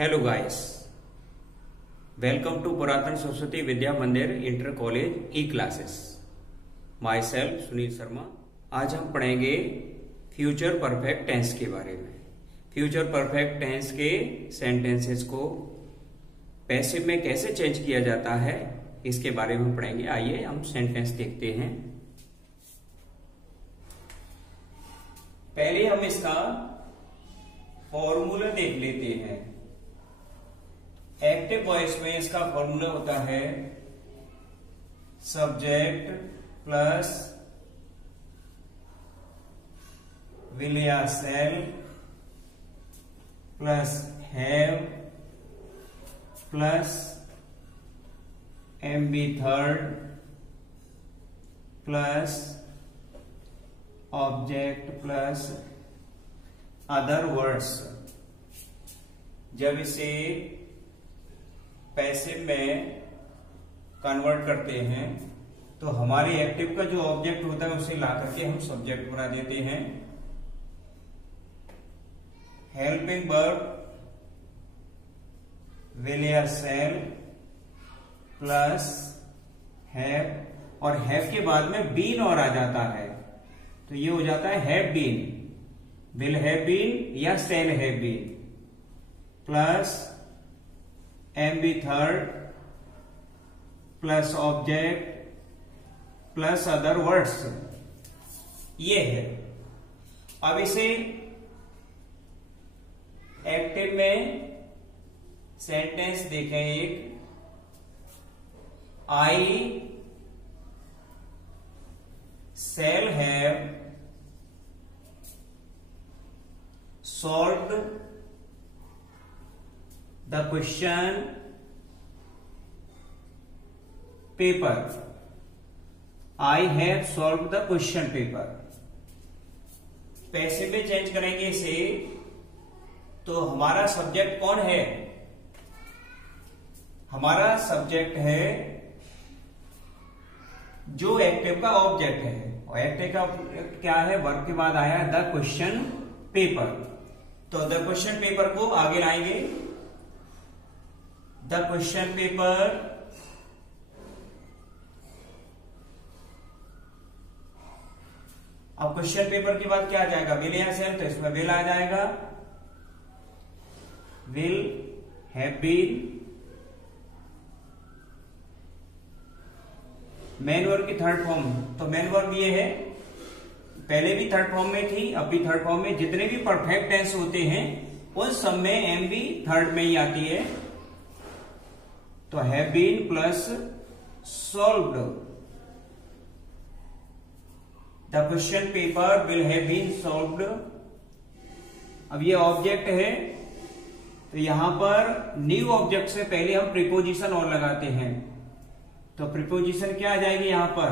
Hello guys, welcome to पुरातन सरस्वती विद्या मंदिर inter college E classes. My self Sunil Sharma. आज हम पढ़ेंगे फ्यूचर परफेक्ट टेंस के बारे में। फ्यूचर परफेक्ट टेंस के सेंटेंसेस को पैसिव में कैसे चेंज किया जाता है इसके बारे में पढ़ेंगे। आइए हम सेंटेंस देखते हैं। पहले हम इसका फॉर्मूला देख लेते हैं। एक्टिव वॉइस में इसका फॉर्मूला होता है सब्जेक्ट प्लस विल या shall plus have plus M B third plus object plus other words. जब इसे पैसिव में कन्वर्ट करते हैं तो हमारे एक्टिव का जो ऑब्जेक्ट होता है उसे ला करके हम सब्जेक्ट बना देते हैं। हेल्पिंग वर्ब विल या शैल प्लस हैव, और हैव के बाद में बीन और आ जाता है तो ये हो जाता है have been. Will have been या shall have been plus M B third plus object plus other words, ये है। अब इसे एक्टिव में सेंटेंस देखें। एक I shall have solved the question paper. I have solve the question paper. Passive में change करेंगे इसे तो हमारा सब्जेक्ट कौन है? हमारा सब्जेक्ट है जो एक्टिव का ऑब्जेक्ट है, और एक्टिव का क्या है? वर्ब के बाद आया द क्वेश्चन पेपर। तो द क्वेश्चन पेपर को आगे लाएंगे। द क्वेश्चन पेपर अब क्वेश्चन पेपर के बाद क्या आ जाएगा? विल या शैल, तो इसमें विल आ जाएगा। Will have been. Main verb की थर्ड फॉर्म, तो मेन वर्ब ये है, पहले भी थर्ड फॉर्म में थी, अब भी थर्ड फॉर्म में। जितने भी परफेक्ट टेंस होते हैं उन सब में एम भी थर्ड में ही आती है। तो have been plus solved the question paper will have been solved. अब ये ऑब्जेक्ट है तो यहां पर न्यू ऑब्जेक्ट से पहले हम प्रीपोजिशन और लगाते हैं। तो प्रीपोजिशन क्या आ जाएगी यहां पर?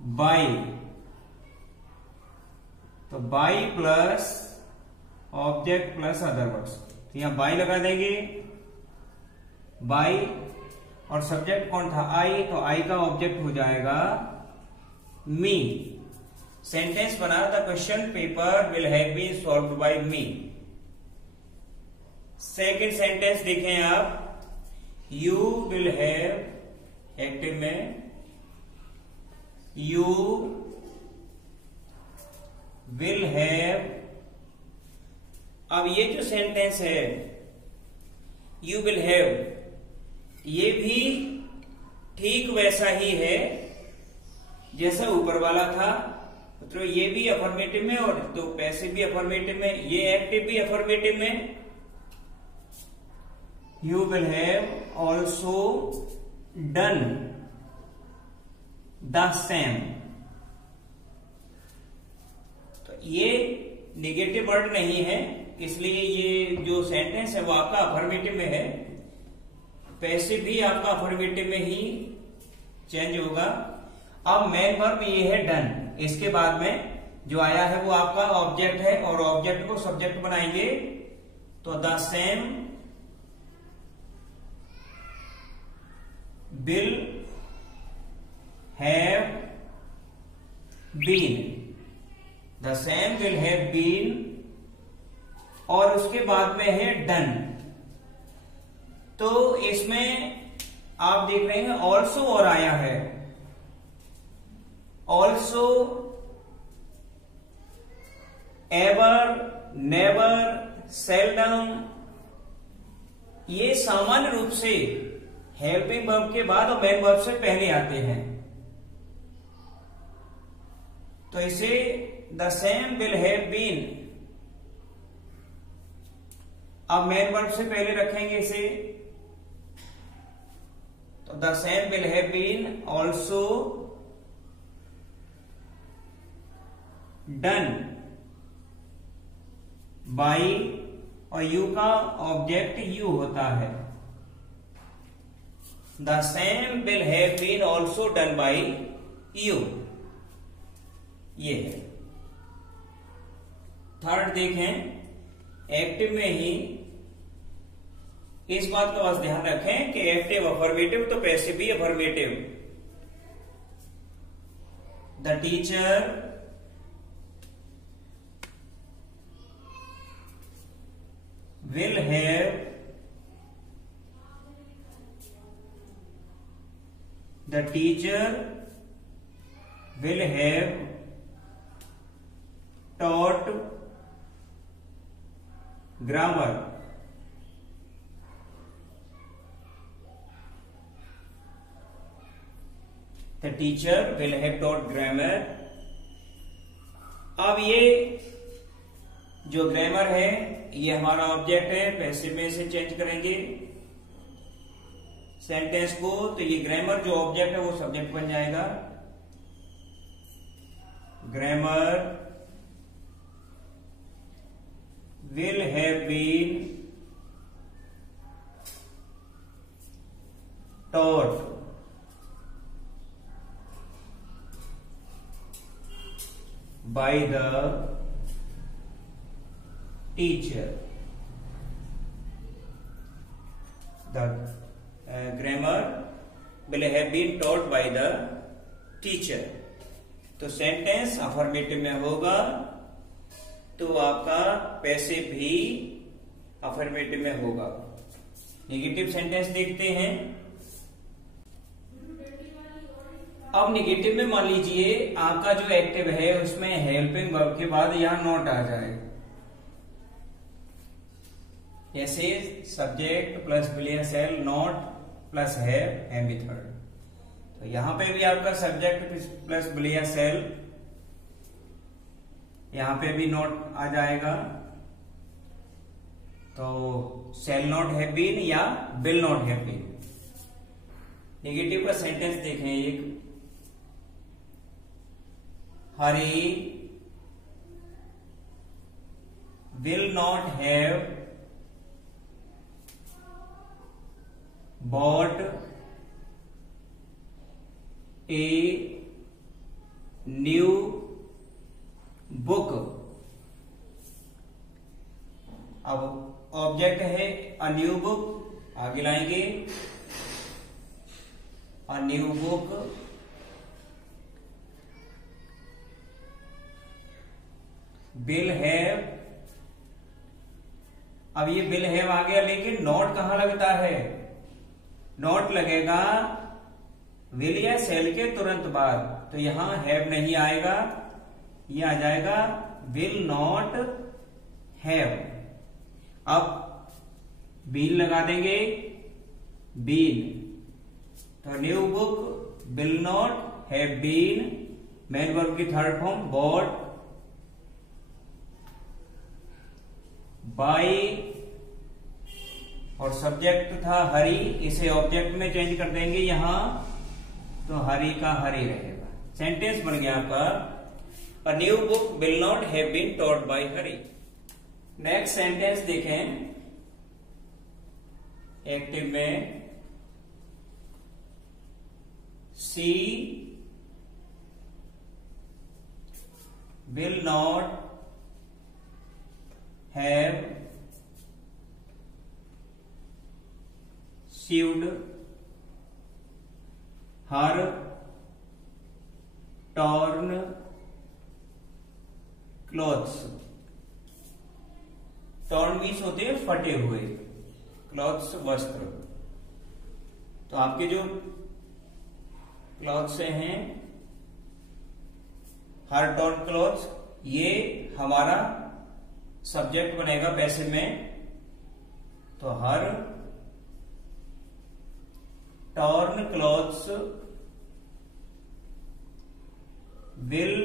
बाय। तो by plus object plus other words, तो यहां बाय लगा देंगे। बाय और सब्जेक्ट कौन था? आई, तो आई का ऑब्जेक्ट हो जाएगा मी। सेंटेंस बना the question paper will have been solved by me. Second sentence देखें आप। यू विल हैव, एक्टिव में यू विल हैव। अब ये जो सेंटेंस है यू विल हैव, ये भी ठीक वैसा ही है जैसा ऊपर वाला था। तो ये भी अफर्मेटिव में और तो पैसिव भी अफर्मेटिव में, ये एक्टिव भी अफर्मेटिव में। You will have also done the same. तो ये निगेटिव वर्ड नहीं है, इसलिए ये जो सेंटेंस है वो आपका अफर्मेटिव में है। पैसिव भी आपका अफर्मेटिव में ही चेंज होगा। अब मेन वर्ब ये है डन। इसके बाद में जो आया है वो आपका ऑब्जेक्ट है, और ऑब्जेक्ट को सब्जेक्ट बनाएंगे तो the same will have been. The same will have been, और उसके बाद में है डन। तो इसमें आप देख रहे हैं ऑल्सो और आया है, ऑल्सो, एवर, नेवर, सेल्डम, ये सामान्य रूप से हेल्पिंग वर्ब के बाद और मेन वर्ब से पहले आते हैं। तो इसे the same will have been, अब मेन वर्ब से पहले रखेंगे इसे, तो the same will have been also done by, और यू का ऑब्जेक्ट यू होता है। The same will have been also done by you, ये है। थर्ड देखें, एक्टिव में ही इस बात का बस ध्यान रखें कि एक्टिव अफर्मेटिव तो पैसिव भी affirmative. The teacher will have the teacher will have taught grammar, the teacher will have taught grammar। अब ये जो ग्रामर है ये हमारा ऑब्जेक्ट है, पैसिव में से चेंज करेंगे सेंटेंस को, तो ये ग्रामर जो ऑब्जेक्ट है वो सब्जेक्ट बन जाएगा। Grammar will have been taught by the teacher, the grammar will have been taught by the teacher। तो सेंटेंस अफर्मेटिव में होगा तो आपका पैसिव भी अफर्मेटिव में होगा। नेगेटिव सेंटेंस देखते हैं। अब नेगेटिव में मान लीजिए आपका जो एक्टिव है उसमें हेल्पिंग वर्ब के बाद यहां नॉट आ जाए, जैसे सब्जेक्ट प्लस विलियन shall not plus have M B third, तो यहां पे भी आपका सब्जेक्ट प्लस विलियन सेल, यहां पे भी नॉट आ जाएगा, तो सेल नॉट हैव बीन या will not have been. Negative का सेंटेंस देखें, एक Hari will not have bought a new book। अब ऑब्जेक्ट है अ न्यू बुक, आगे लाएंगे a new book will have, अब ये विल हैव आ गया, लेकिन नॉट कहां लगता है? नॉट लगेगा विल या सेल के तुरंत बाद, तो यहां हैव नहीं आएगा, ये आ जाएगा विल नॉट हैव। अब बीन लगा देंगे, बीन, तो new book will not have been, main verb की थर्ड फॉर्म बॉट बाय, और सब्जेक्ट था हरी, इसे ऑब्जेक्ट में चेंज कर देंगे यहां, तो हरी का हरी रहेगा। सेंटेंस बन गया आपका a new book will not have been taught by Hari. Next sentence देखें एक्टिव में, she will not have sewed her torn clothes। Torn means होते हैं फटे हुए, क्लॉथ्स वस्त्र। तो आपके जो क्लॉथ्स हैं, हर टॉर्न क्लॉथ्स, ये हमारा सब्जेक्ट बनेगा पैसे में। तो her torn clothes will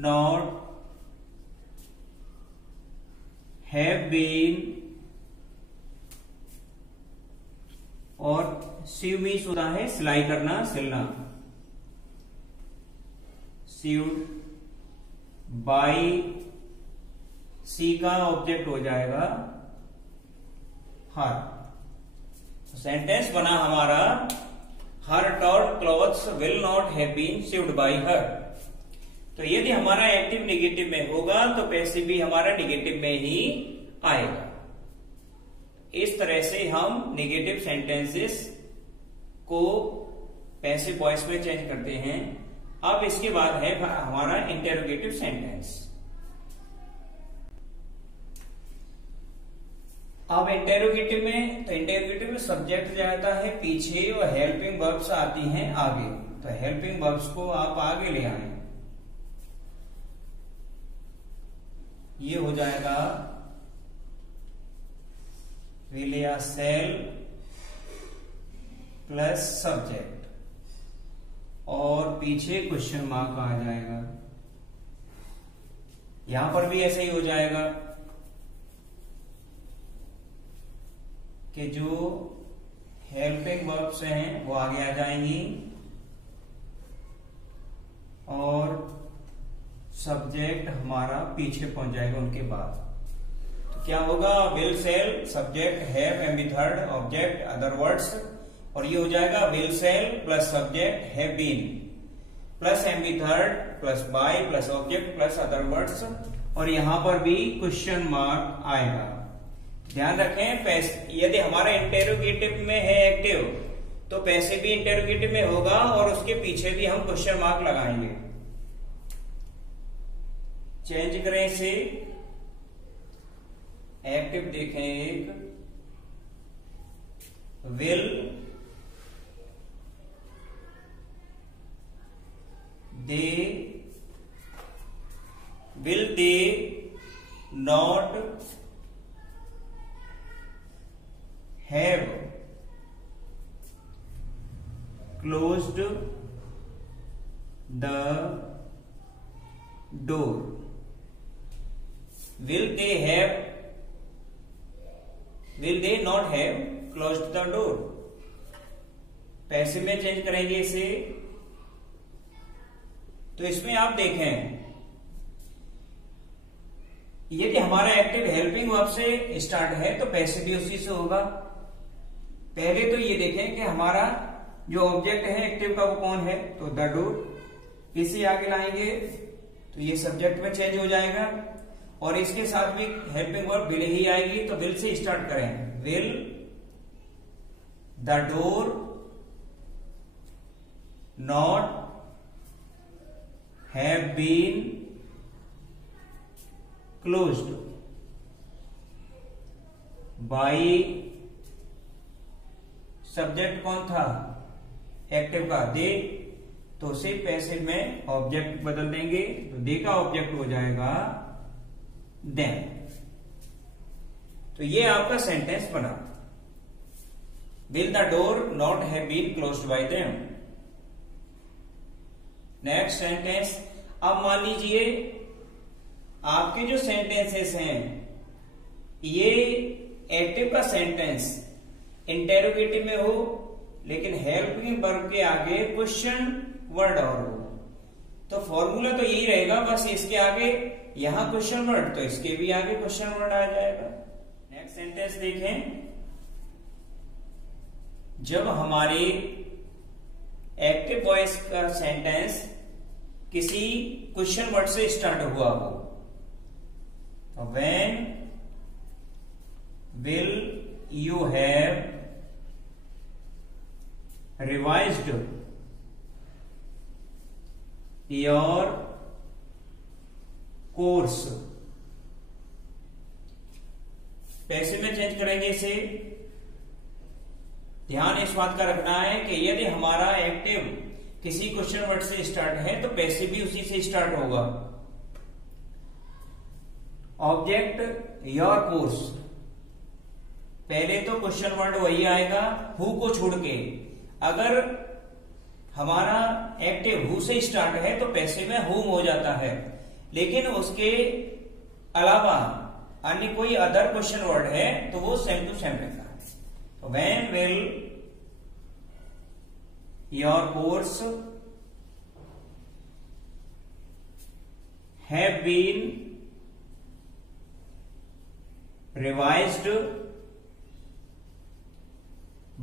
not have been, और सीव मीन्स होता है सिलाई करना, सिलना, सीव्ड बाई, सी का ऑब्जेक्ट हो जाएगा हर। सेंटेंस बना हमारा her torn clothes will not have been sewed by her. तो यदि हमारा एक्टिव नेगेटिव में होगा तो पैसिव भी हमारा नेगेटिव में ही आएगा। इस तरह से हम नेगेटिव सेंटेंसेस को पैसिव वॉइस में चेंज करते हैं। अब इसके बाद है हमारा इंटेरोगेटिव सेंटेंस। अब इंटेरोगेटिव में, तो इंटेरोगेटिव में सब्जेक्ट जाता है पीछे और हेल्पिंग वर्ब्स आती हैं आगे। तो हेल्पिंग वर्ब्स को आप आगे ले आए, ये हो जाएगा will या shall प्लस सब्जेक्ट, और पीछे क्वेश्चन मार्क आ जाएगा। यहां पर भी ऐसा ही हो जाएगा कि जो हेल्पिंग वर्ब्स हैं वो आगे आ जाएंगी और सब्जेक्ट हमारा पीछे पहुंच जाएगा उनके बाद। तो क्या होगा, will, shall, subject, have, M B third, object, other words, और ये हो जाएगा will shall plus subject have been plus M B third plus by plus object plus other words, और यहां पर भी क्वेश्चन मार्क आएगा। ध्यान रखें, यदि हमारा इंटेरोगेटिव में है एक्टिव तो पैसिव भी इंटेरोगेटिव में होगा और उसके पीछे भी हम क्वेश्चन मार्क लगाएंगे। चेंज करें इसे, एक्टिव देखें, एक will they not have closed the door. Will they not have closed the door. Passive में चेंज करेंगे इसे। तो इसमें आप देखें, यदि हमारा एक्टिव हेल्पिंग वर्ब से स्टार्ट है तो पैसिव भी उसी से होगा। पहले तो ये देखें कि हमारा जो ऑब्जेक्ट है एक्टिव का वो कौन है, तो द डोर। इसे आगे लाएंगे तो ये सब्जेक्ट में चेंज हो जाएगा और इसके साथ भी हेल्पिंग वर्ब विल ही आएगी। तो विल से स्टार्ट करें, will the door not have been closed by, subject कौन था एक्टिव का, दे, तो उसे पैसिव में ऑब्जेक्ट बदल देंगे। तो दे का ऑब्जेक्ट हो जाएगा देम। तो ये आपका सेंटेंस बना, will the door not have been closed by them. Next sentence. अब मान लीजिए आपके जो सेंटेंसेस हैं ये एक्टिव का सेंटेंस इंटेरोगेटिव में हो लेकिन हेल्पिंग वर्ब के आगे क्वेश्चन वर्ड और हो, तो फॉर्मूला तो यही रहेगा, बस इसके आगे यहां क्वेश्चन वर्ड तो इसके भी आगे क्वेश्चन वर्ड आ जाएगा। नेक्स्ट सेंटेंस देखें, जब हमारे एक्टिव वॉइस का सेंटेंस किसी क्वेश्चन वर्ड से स्टार्ट हुआ हो, when will you have revised your course. Passive में चेंज करेंगे इसे, ध्यान इस बात का रखना है कि यदि हमारा एक्टिव किसी क्वेश्चन वर्ड से स्टार्ट है तो पैसिव भी उसी से स्टार्ट होगा। ऑब्जेक्ट योर कोर्स, पहले तो क्वेश्चन वर्ड वही आएगा हु को छोड़ के। अगर हमारा एक्टिव हु से स्टार्ट है तो पैसिव में हुम हो जाता है, लेकिन उसके अलावा अन्य कोई अदर क्वेश्चन वर्ड है तो वो सेम टू सेम रहता है। तो when will your course have been revised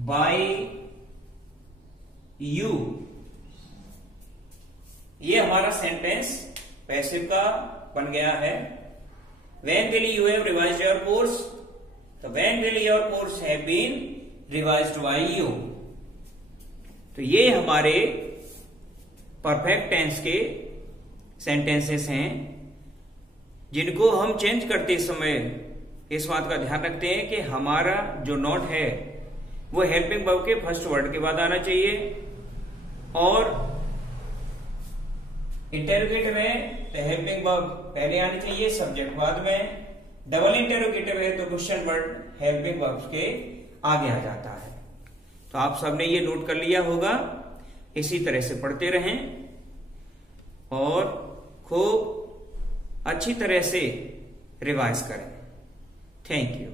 by you, ये हमारा सेंटेंस पैसिव का बन गया है। When will you have revised your course? तो when will your course have been revised by you? तो ये हमारे परफेक्ट टेंस के सेंटेंसेस हैं जिनको हम चेंज करते समय इस बात का ध्यान रखते हैं कि हमारा जो नोट है वो हेल्पिंग वर्ब के फर्स्ट वर्ड के बाद आना चाहिए, और इंटेरोगेटिव में तो हेल्पिंग वर्ब पहले आनी चाहिए, सब्जेक्ट बाद में। डबल इंटेरोगेटिव है तो क्वेश्चन वर्ड हेल्पिंग वर्ब्स के आगे आ जाता है। तो आप सबने ये नोट कर लिया होगा, इसी तरह से पढ़ते रहें और खूब अच्छी तरह से रिवाइज करें। Thank you.